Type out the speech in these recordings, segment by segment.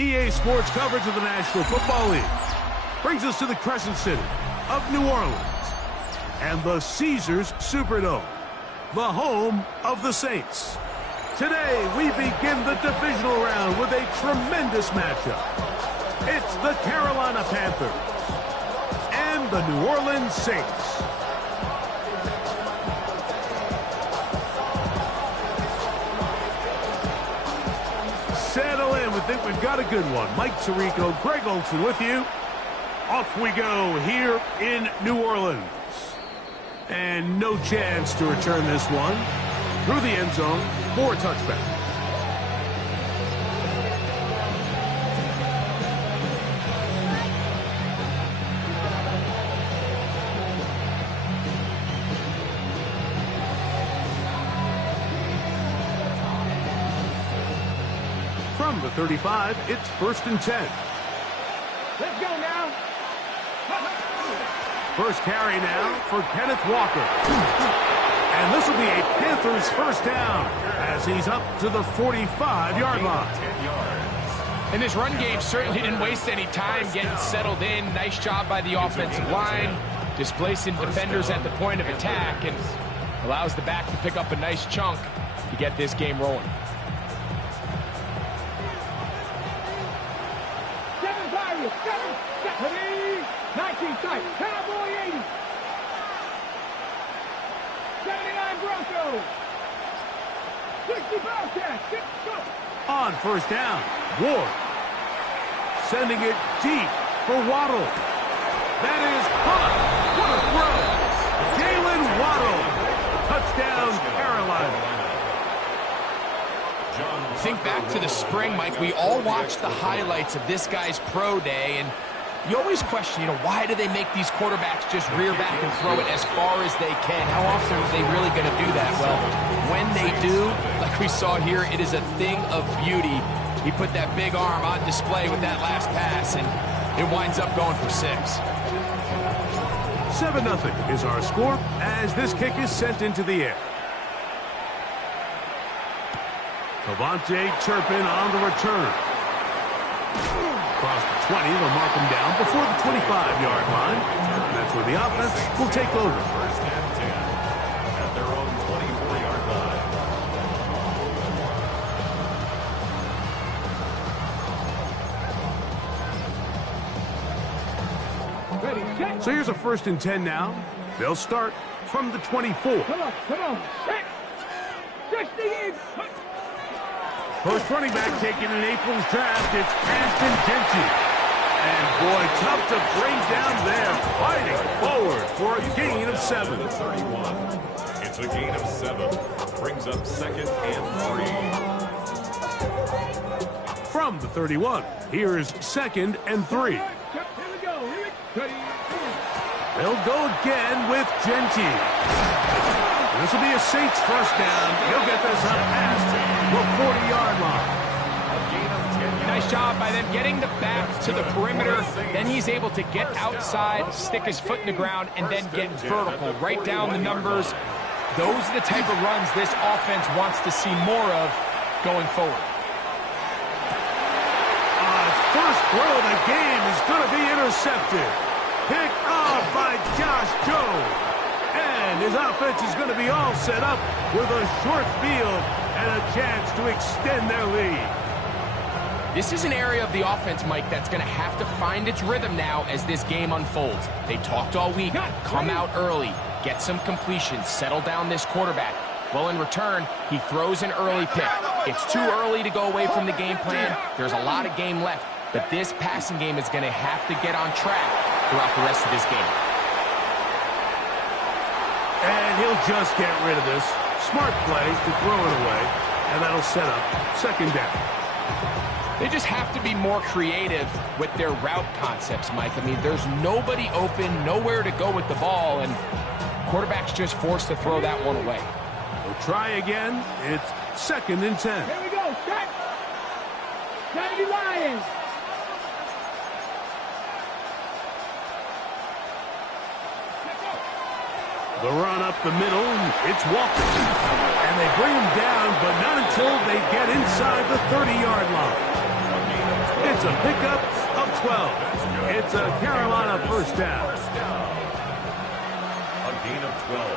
EA Sports coverage of the National Football League brings us to the Crescent City of New Orleans and the Caesars Superdome, the home of the Saints. Today, we begin the divisional round with a tremendous matchup. It's the Carolina Panthers and the New Orleans Saints. Settle in. We think we've got a good one. Mike Tirico, Greg Olson with you. Off we go here in New Orleans. And no chance to return this one through the end zone for a touchback. From the 35, it's 1st and 10. Let's go now. First carry now for Kenneth Walker. And this will be a Panthers first down as he's up to the 45-yard line. And this run game certainly didn't waste any time getting settled in. Nice job by the offensive line, displacing defenders at the point of attack, and allows the back to pick up a nice chunk to get this game rolling. 19 tight. Cowboy 80. 79 Broncos. 60 Bobcats. Go. On first down, Ward. Sending it deep for Waddle. That is caught. What a throw. Jalen Waddle. Touchdown, Carolina. Think back to the spring, Mike. We all watched the highlights of this guy's pro day, and you always question, why do they make these quarterbacks just rear back and throw it as far as they can? How often are they really going to do that? Well, when they do, like we saw here, it is a thing of beauty. He put that big arm on display with that last pass, and it winds up going for 6. 7-0 is our score as this kick is sent into the air. Cavante Turpin on the return. Across the 20, they'll mark him down before the 25-yard line. And that's where the offense will take over. First and 10 at their own 24-yard line. Ready, check. So here's a 1st and 10 now. They'll start from the 24. Come on. Check. 60 in. First running back taken in April's draft, it's Ashton Genty. And boy, tough to bring down there, fighting forward for a gain of 7. 31. It's a gain of 7. Brings up 2nd and 3. From the 31, here's 2nd and 3. Here we go. They'll go again with Genty. This will be a Saints first down. He'll get this up past the 40-yard line. Nice job by them getting the back to the perimeter. Then he's able to get outside, stick his foot in the ground, and then get vertical. Right down the numbers. Those are the type of runs this offense wants to see more of going forward. First throw of the game is going to be intercepted. Picked off by Josh Jones. And his offense is going to be all set up with a short field and a chance to extend their lead. This is an area of the offense, Mike, that's going to have to find its rhythm now as this game unfolds. They talked all week, come out early, get some completions, settle down this quarterback. Well, in return, he throws an early pick. It's too early to go away from the game plan. There's a lot of game left, but this passing game is going to have to get on track throughout the rest of this game. And he'll just get rid of this. Smart play to throw it away, and that'll set up 2nd down. They just have to be more creative with their route concepts, Mike. I mean, there's nobody open, nowhere to go with the ball, and quarterback's just forced to throw that one away. They'll try again. It's 2nd and 10. Here we go. Check. 70 Lions. The run up the middle, it's Walker. And they bring him down, but not until they get inside the 30-yard line. It's It's a pickup of 12. It's a Carolina first down. A gain of 12.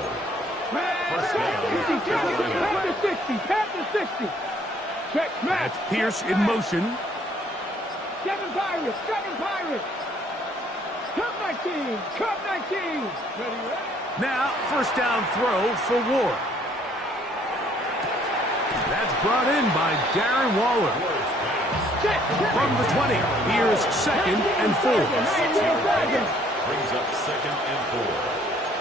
First Panther 60, Panther 60. Check, That's Pierce in motion. 7 Pirates, 7 Pirates. Cup 19, Cup 19. Now, first down throw for Ward. That's brought in by Darren Waller. From the 20, here's second and 4. Brings up second and 4.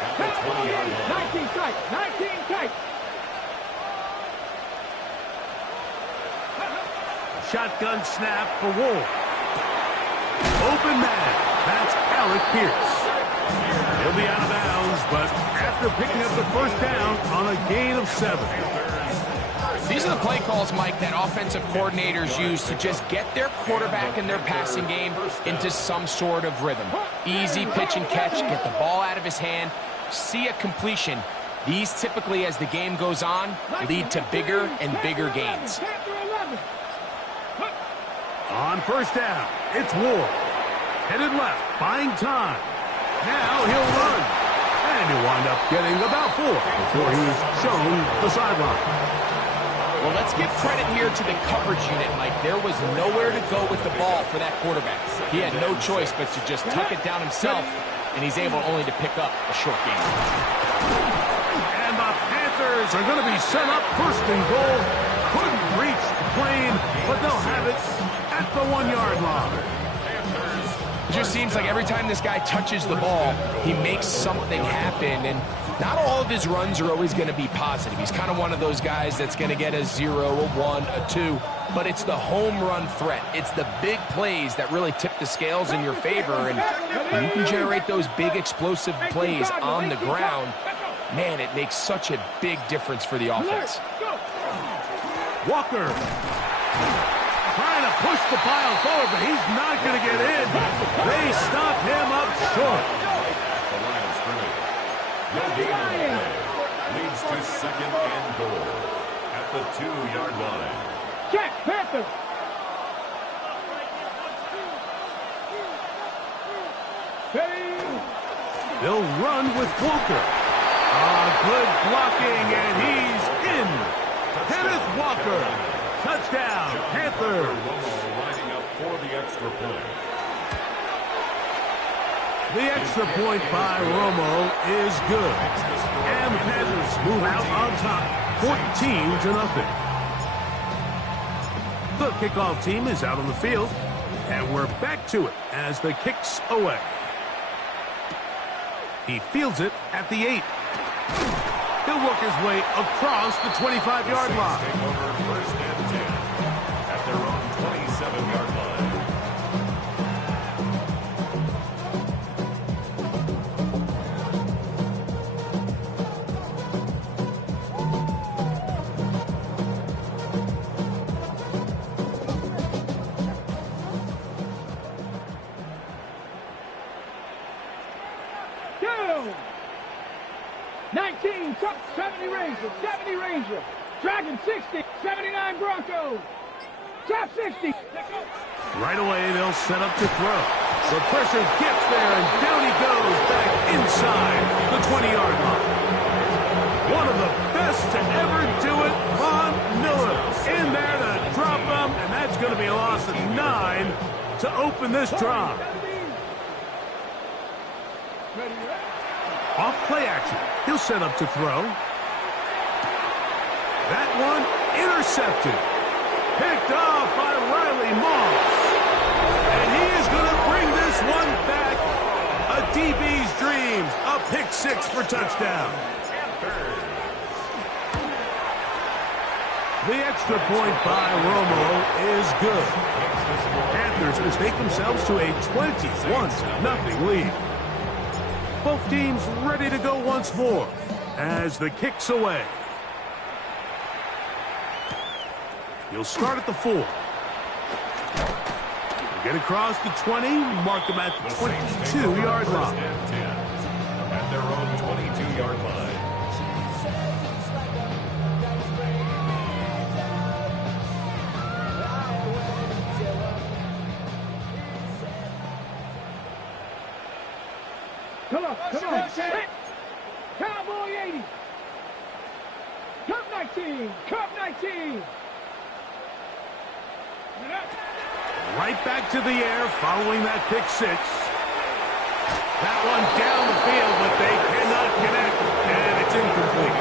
At the 20-yard line. 19 tight, 19 tight. Shotgun snap for Ward. Open man. That's Alec Pierce. He'll be out of bounds, but after picking up the first down on a gain of 7. These are the play calls, Mike, that offensive coordinators use to just get their quarterback and their passing game into some sort of rhythm. Easy pitch and catch, get the ball out of his hand, see a completion. These typically, as the game goes on, lead to bigger and bigger gains. On first down, it's Ward. Headed left, buying time. Now he'll run. And he'll wind up getting about 4 before he's shown the sideline. Well, let's give credit here to the coverage unit, Mike. There was nowhere to go with the ball for that quarterback. He had no choice but to just tuck it down himself, and he's able only to pick up a short gain. And the Panthers are going to be set up first and goal. Couldn't reach the plane, but they'll have it at the 1-yard line. It just seems like every time this guy touches the ball, he makes something happen, and not all of his runs are always going to be positive. He's kind of one of those guys that's going to get a 0, a 1, a 2, but it's the home run threat. It's the big plays that really tip the scales in your favor, and when you can generate those big explosive plays on the ground, man, it makes such a big difference for the offense. Walker trying to push the pile forward, but he's not going to get in. They stop him up short. The line of scrimmage. No gain on the play. Leads to second and goal. At the 2-yard line. Check, Panther. They'll run with Walker. Good blocking, and he's in. Kenneth Walker. Touchdown, Panther. Romo lining up for the extra point. The extra point by Romo is good. And the Panthers move out on top, 14-0. The kickoff team is out on the field, and we're back to it as the kick's away. He fields it at the 8. He'll work his way across the 25-yard line. Take over first and 10 at their own 27-yard line. Two. 19, 70 Ranger, 70 Ranger. Dragon 60, 79 Broncos. Top 60. Right away, they'll set up to throw. The pressure gets there, and down he goes back inside the 20-yard line. One of the best to ever do it, Von Miller, in there to drop him, and that's going to be a loss of 9 to open this drive. Off play action. He'll set up to throw. That one intercepted. Picked off by Riley Moss. And he is going to bring this one back. A DB's dream. A pick 6 for touchdown. The extra point by Romo is good. Panthers mistake themselves to a 21-0 lead. Both teams ready to go once more as the kick's away. He'll start at the 4. Get across the 20, mark him at the 22-yard line. At their own 22-yard line. Come on. Hit. Cowboy 80. Cup 19. Right back to the air following that pick six. That one down the field, but they cannot connect, and it's incomplete.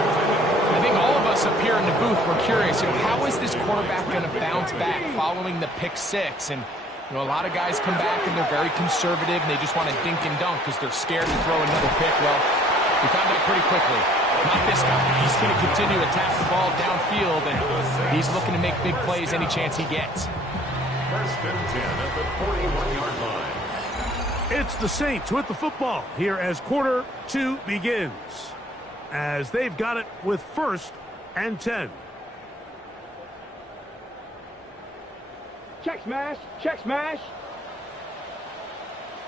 I think all of us up here in the booth were curious, how is this quarterback going to bounce back following the pick six? And a lot of guys come back and they're very conservative and they just want to dink and dunk because they're scared to throw another pick. Well, we found out pretty quickly. Not this guy. He's going to continue to tap the ball downfield, and he's looking to make big plays any chance he gets. First and 10 at the 41-yard line. It's the Saints with the football here as quarter 2 begins. As they've got it with 1st and 10. Check smash.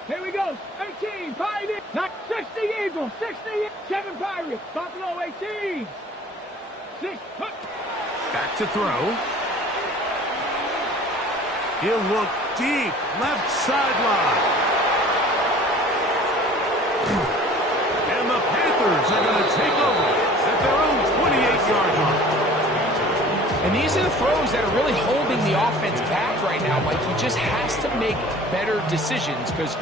Here we go. 18, Pirates. Not 60 Eagles, 60, 7 Pirates. Buffalo 18. 6. Back to throw. He'll look deep. Left sideline. And the Panthers are going to take over at their own 28-yard line. And these are the throws that are really holding the offense back right now. Like, he just has to make better decisions because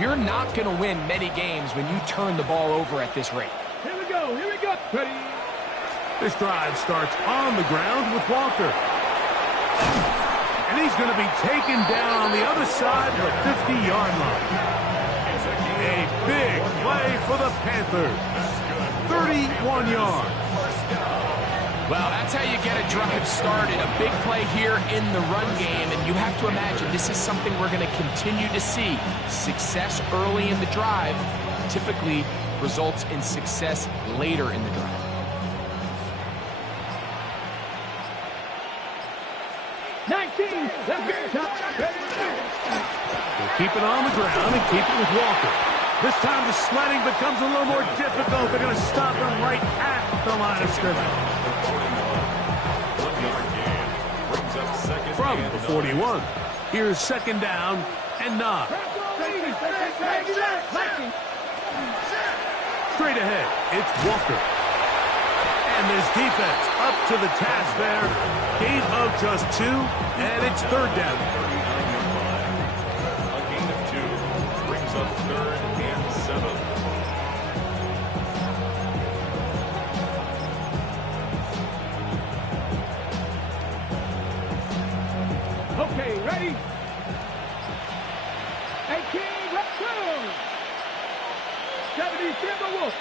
you're not going to win many games when you turn the ball over at this rate. Here we go. Ready. This drive starts on the ground with Walker. And he's going to be taken down on the other side of the 50-yard line. A big play for the Panthers. 31 yards. Well, that's how you get a drive started. A big play here in the run game, and you have to imagine this is something we're going to continue to see. Success early in the drive typically results in success later in the drive. They'll keep it on the ground and keep it with Walker. This time the sledding becomes a little more difficult. They're going to stop him right at the line of scrimmage. From the 41, here's 2nd down and 9. Straight ahead, it's Walker. And this defense up to the task there. Gain of just 2, and it's 3rd down. A gain of 2 brings up 3rd and 7. Okay, ready? 18, let's go! 70 Timberwolves,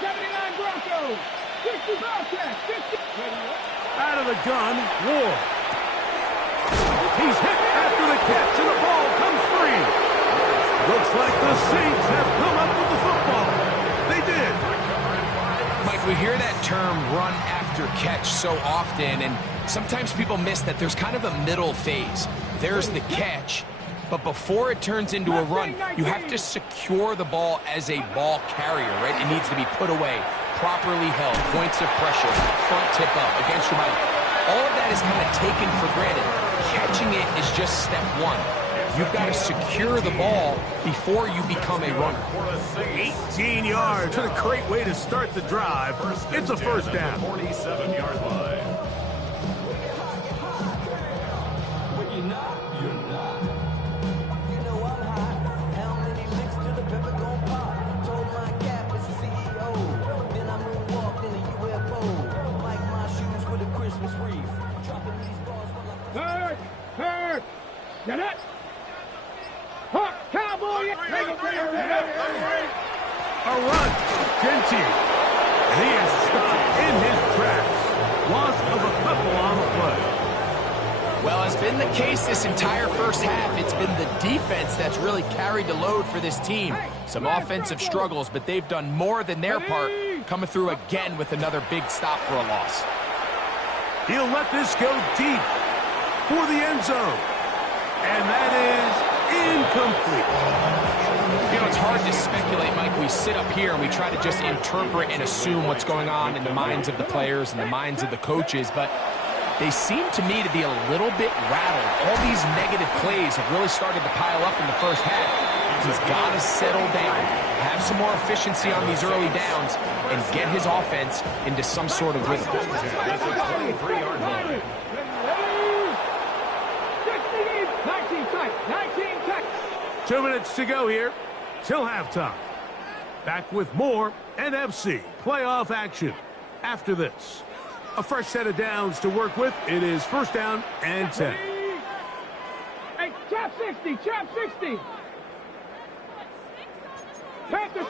79 Broncos, 60 Bobcats, 50. Out of the gun, Ward. He's hit after the catch, and the ball comes free. Looks like the Saints have come up with the football. They did. Mike, we hear that term run after catch so often, and sometimes people miss that there's kind of a middle phase. There's the catch, but before it turns into a run, you have to secure the ball as a ball carrier, right? It needs to be put away, properly held, points of pressure, front tip up, against your body. All of that is kind of taken for granted. Catching it is just step 1. You've got to secure the ball before you become a runner. 18 yards. What a great way to start the drive. It's a 1st down. 47-yard line. Hurt! Get it! Hawk, Cowboy! A run. Gentile. And he is stopped in his tracks. Loss of a couple on the play. Well, it's been the case this entire first half. It's been the defense that's really carried the load for this team. Some offensive struggles, but they've done more than their part, coming through again with another big stop for a loss. He'll let this go deep for the end zone. And that is incomplete. It's hard to speculate, Mike. We sit up here and we try to just interpret and assume what's going on in the minds of the players and the minds of the coaches, but they seem to me to be a little bit rattled. All these negative plays have really started to pile up in the first half. He's got to settle down, have some more efficiency on these early downs, and get his offense into some sort of rhythm. 23-yard line. 2 minutes to go here till halftime. Back with more NFC playoff action after this. A fresh set of downs to work with. It is first down and 10. Hey, chop 60, chop 60. Panthers.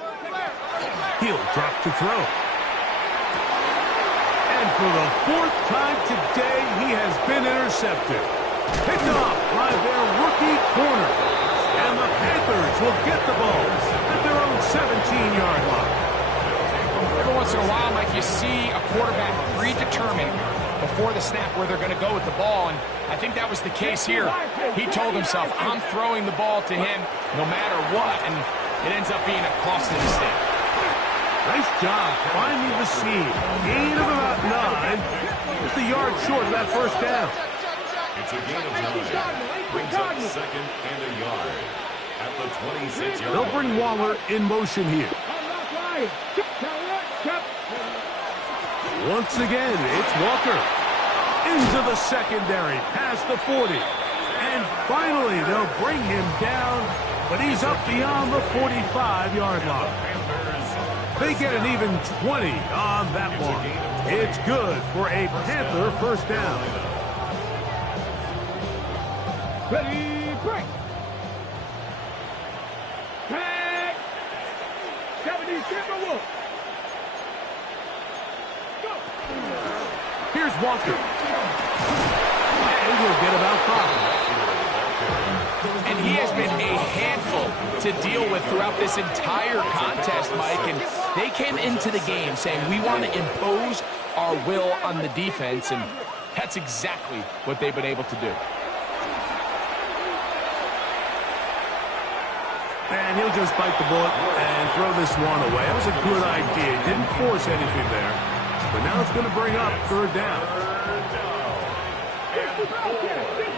He'll drop to throw. And for the fourth time today, he has been intercepted. Picked off by their rookie corner. And the Panthers will get the ball at their own 17-yard line. Every once in a while, Mike, you see a quarterback predetermine before the snap where they're going to go with the ball, and I think that was the case here. He told himself, I'm throwing the ball to him no matter what, and it ends up being a costly mistake. Nice job finding the seam. Gain of about 9. Just a yard short of that first down. It's a gain of 9. Brings up second and a yard at the 26-yard line. They'll bring Waller in motion here. Once again, it's Walker. Into the secondary, past the 40. And finally, they'll bring him down, but he's up beyond the 45-yard line. They get an even 20 on that one. It's good for a Panther first down. Ready, break. Tag. 77 Wolf. Go. Here's Walker. And he'll get about 5. And he has been a handful to deal with throughout this entire contest, Mike. And they came into the game saying, we want to impose our will on the defense. And that's exactly what they've been able to do. And he'll just bite the bullet and throw this one away. That was a good idea. Didn't force anything there. But now it's going to bring up third down. And 4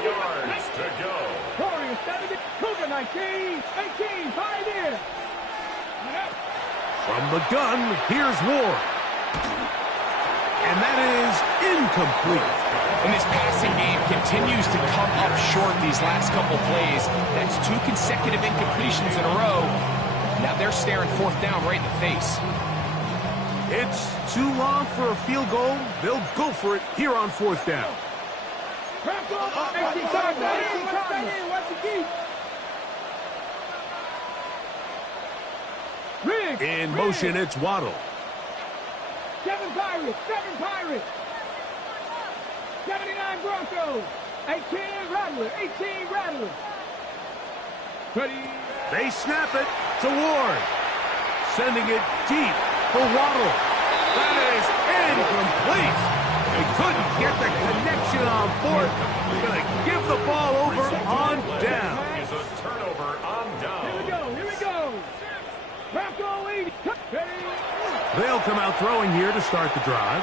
yards to go. Warriors 70, Cougar 19, 18, Pioneer. From the gun, here's Ward. And that is incomplete. And this passing game continues to come up short these last couple plays. That's 2 consecutive incompletions in a row. Now they're staring fourth down right in the face. It's too long for a field goal. They'll go for it here on fourth down. In motion, it's Waddle. 7 Pirates, 7 Pirates. 79 Broncos. 18 Rattler, 18 Rattler. Ready. They snap it to Ward. Sending it deep for Waddle. That is incomplete. They couldn't get the connection on fourth. They're going to give the ball over on down. Is a turnover on down. Here we go. Bronco 80. Ready. They'll come out throwing here to start the drive.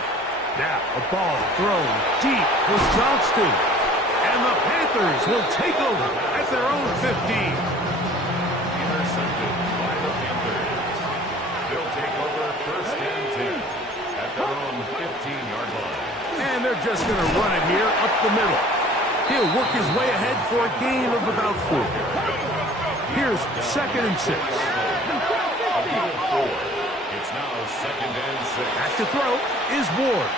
Now a ball thrown deep for Johnston. And the Panthers will take over at their own 15. Intercepted by the Panthers. They'll take over first and 10 at their own 15-yard line. And they're just going to run it here up the middle. He'll work his way ahead for a gain of about 4. Here's second and 6. It's now second and 6. Back to throw is Ward.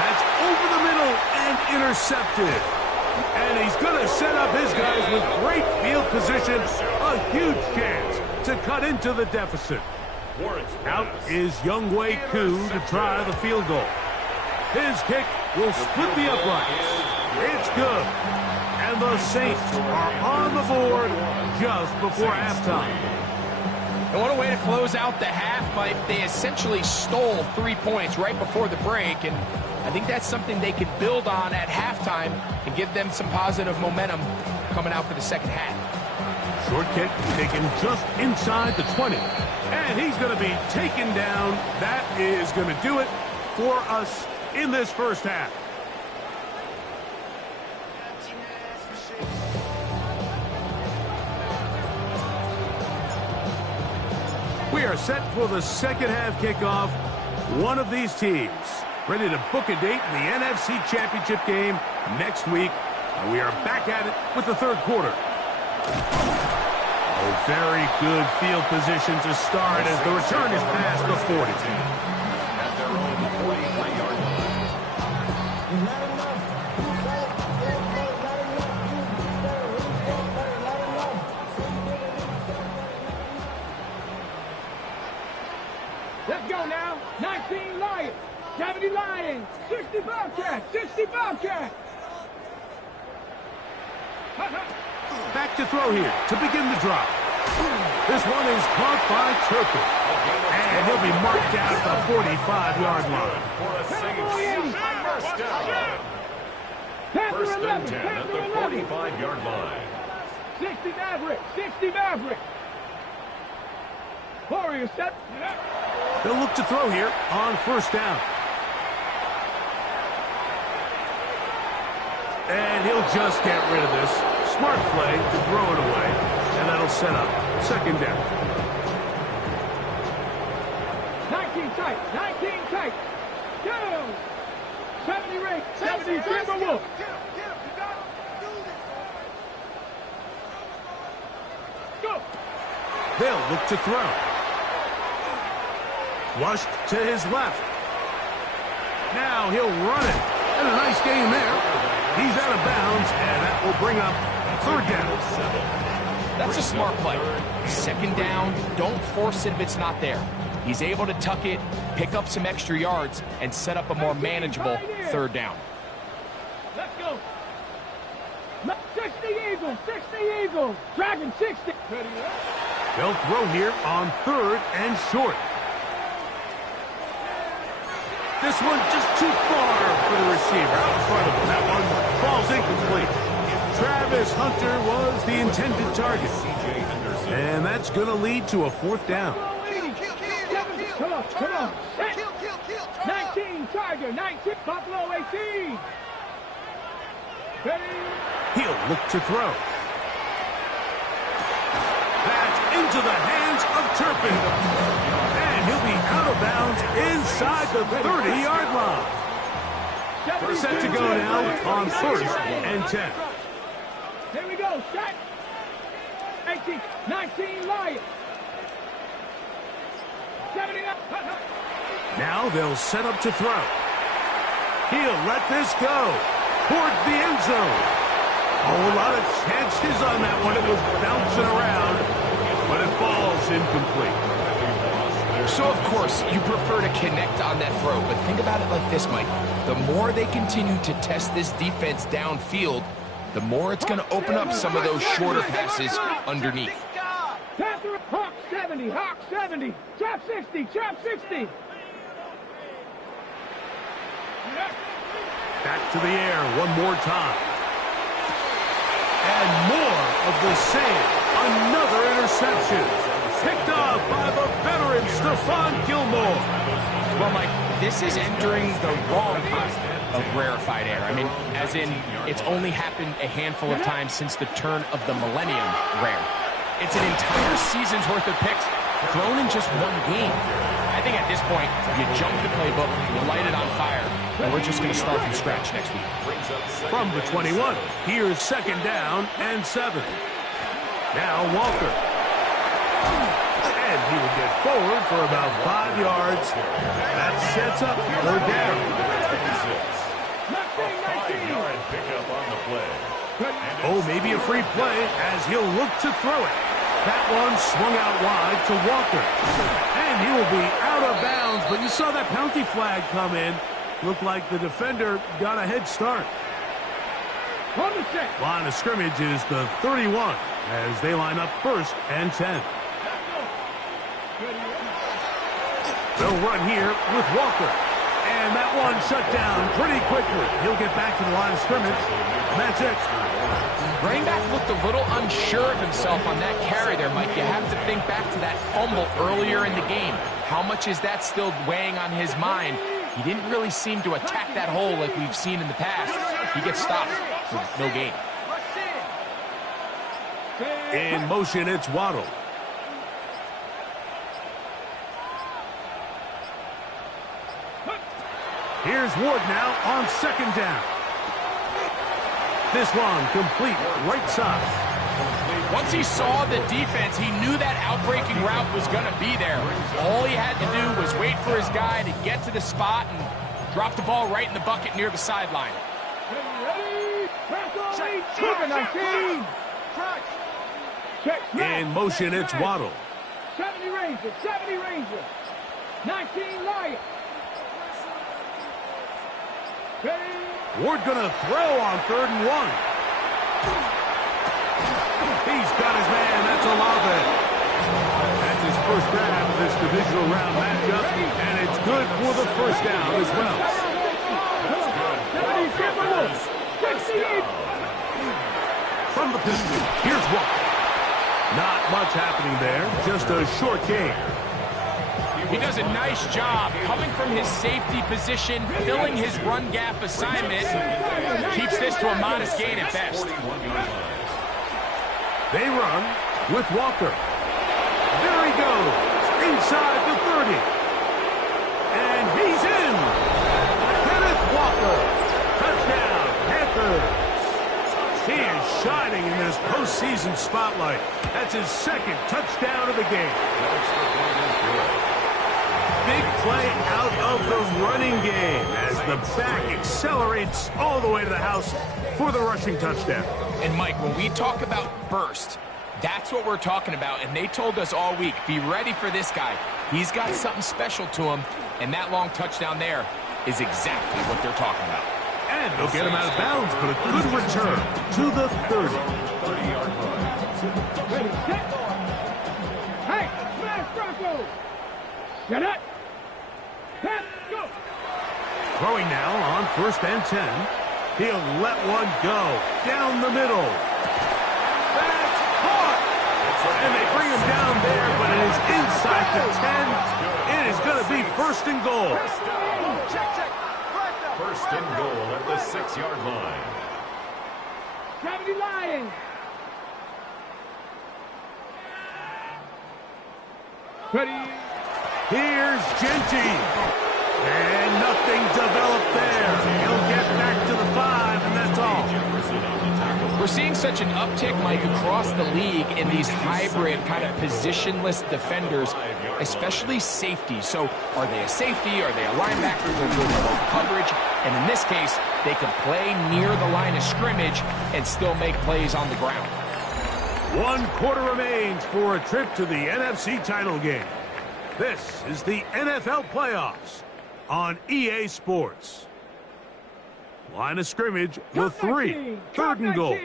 That's over the middle and intercepted. And he's going to set up his guys with great field position. A huge chance to cut into the deficit. Out is Younghoe Koo to try the field goal. His kick will split the uprights. It's good. And the Saints are on the board just before halftime. And what a way to close out the half, Mike. They essentially stole 3 points right before the break, and I think that's something they could build on at halftime and give them some positive momentum coming out for the second half. Short kick taken just inside the 20. And he's going to be taken down. That is going to do it for us in this first half. We are set for the second half kickoff. One of these teams ready to book a date in the NFC Championship game next week. And we are back at it with the third quarter. A very good field position to start as the return is past the 40. At their own 43-yard line. Let's go now. 19 Lions, 70 Lions, 60 Bobcats, 60 Bobcats. Back to throw here to begin the drop. This one is caught by Turpin. And he'll be marked down at the 45-yard line. For a Saints first down. First and 10 at the 45-yard line. 60 Maverick, 60 Maverick. Warriors set. They'll look to throw here on first down. And he'll just get rid of this. Smart play to throw it away. And that'll set up second down. 19 tight, 19 tight. Go! 70 Ray, 70 Timberwolves. Go! They'll look to throw. Flushed to his left. Now he'll run it. And a nice gain there. He's out of bounds, and that will bring up third down. That's a smart play. Second down, don't force it if it's not there. He's able to tuck it, pick up some extra yards, and set up a more manageable third down. Let's go. 60 Eagles, 60 Eagles. Dragon 60. They'll throw here on third and short. This one just too far for the receiver out in front of him. That one falls incomplete. Travis Hunter was the intended target. And that's going to lead to a fourth down. Come on, come on. 19 Tiger, 19 Buffalo 18. Ready? He'll look to throw. That's into the hands of Turpin. And he'll be out of bounds inside the 30-yard line. Set to go now on first and 10. Here we go, set. 18, 19 Lions. 79. Now they'll set up to throw. He'll let this go towards the end zone. A whole lot of chances on that one. It was bouncing around, but it falls incomplete. So, of course, you prefer to connect on that throw, but think about it like this, Mike. The more they continue to test this defense downfield, the more it's going to open up some of those shorter passes underneath. Hawk 70, Hawk 70, trap 60, trap 60. Back to the air one more time. And more of the same. Another interception. Picked off by the veteran Stephon Gilmore. Well, Mike, this is entering the wrong kind of rarefied air. I mean, as in, it's only happened a handful of times since the turn of the millennium rare. It's an entire season's worth of picks thrown in just one game. I think at this point, you jump the playbook, you light it on fire, and we're just going to start from scratch next week. From the 21, here's second down and 7. Now Walker. And he will get forward for about 5 yards. That sets up third down. A 5-yard pickup on the play. Oh, maybe a free play as he'll look to throw it. That one swung out wide to Walker. And he will be out of bounds, but you saw that penalty flag come in. Looked like the defender got a head start. Line of scrimmage is the 31 as they line up first and 10. They'll run here with Walker. And that one shut down pretty quickly. He'll get back to the line of scrimmage. And that's it. Running back looked a little unsure of himself on that carry there, Mike. You have to think back to that fumble earlier in the game. How much is that still weighing on his mind? He didn't really seem to attack that hole like we've seen in the past. He gets stopped for no gain. In motion, it's Waddle. Here's Ward now on second down. This one complete right side. Once he saw the defense, he knew that outbreaking route was going to be there. All he had to do was wait for his guy to get to the spot and drop the ball right in the bucket near the sideline. In motion, it's Waddle. 70 Ranger, 70 Ranger. 19 Lion. Ward gonna throw on 3rd and 1. He's got his man. That's Olave. That's his first grab of this divisional round matchup, and it's good for the first down as well. From the pistol, here's Walker. Not much happening there, just a short gain. He does a nice job coming from his safety position, filling his run gap assignment. Keeps this to a modest gain at best. They run with Walker. There he goes, inside the 30. And he's in. Kenneth Walker. Touchdown, Panthers. He is shining in this postseason spotlight. That's his second touchdown of the game. Big play out of the running game as the back accelerates all the way to the house for the rushing touchdown. And Mike, when we talk about burst, that's what we're talking about. And they told us all week, be ready for this guy. He's got something special to him. And that long touchdown there is exactly what they're talking about. And they'll get him out of bounds, but a good return to the 30. Ready, set. Hey, smash Bronco. Get it. Pass, go. Throwing now on 1st and 10. He'll let one go down the middle. That's caught. And they bring him down there, but it is inside the 10. It is going to be 1st and goal. Check. 1st and goal at the 6-yard line. 70 Lions. Ready. Here's Genty. And nothing developed there. He'll get back to the 5, and that's all. We're seeing such an uptick, Mike, across the league in these hybrid kind of positionless defenders, especially safety. So are they a safety? Are they a linebacker? They're good in coverage. And in this case, they can play near the line of scrimmage and still make plays on the ground. 1 quarter remains for a trip to the NFC title game. This is the NFL playoffs on EA Sports. Line of scrimmage, the 3. 3rd and goal.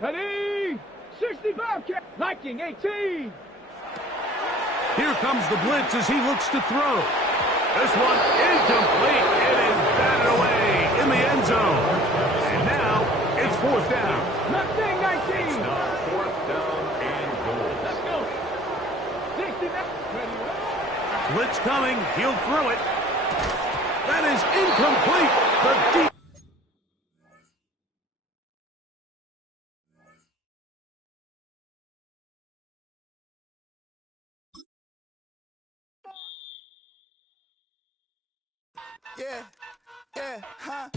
Ready. 65. Viking 18. Here comes the blitz as he looks to throw. This one incomplete. It is batted away in the end zone. And now it's 4th down. Mustang 19. 4th down and goal. Let's go. 69. Blitz coming. He'll throw it. That is incomplete. The deep. Yeah, huh?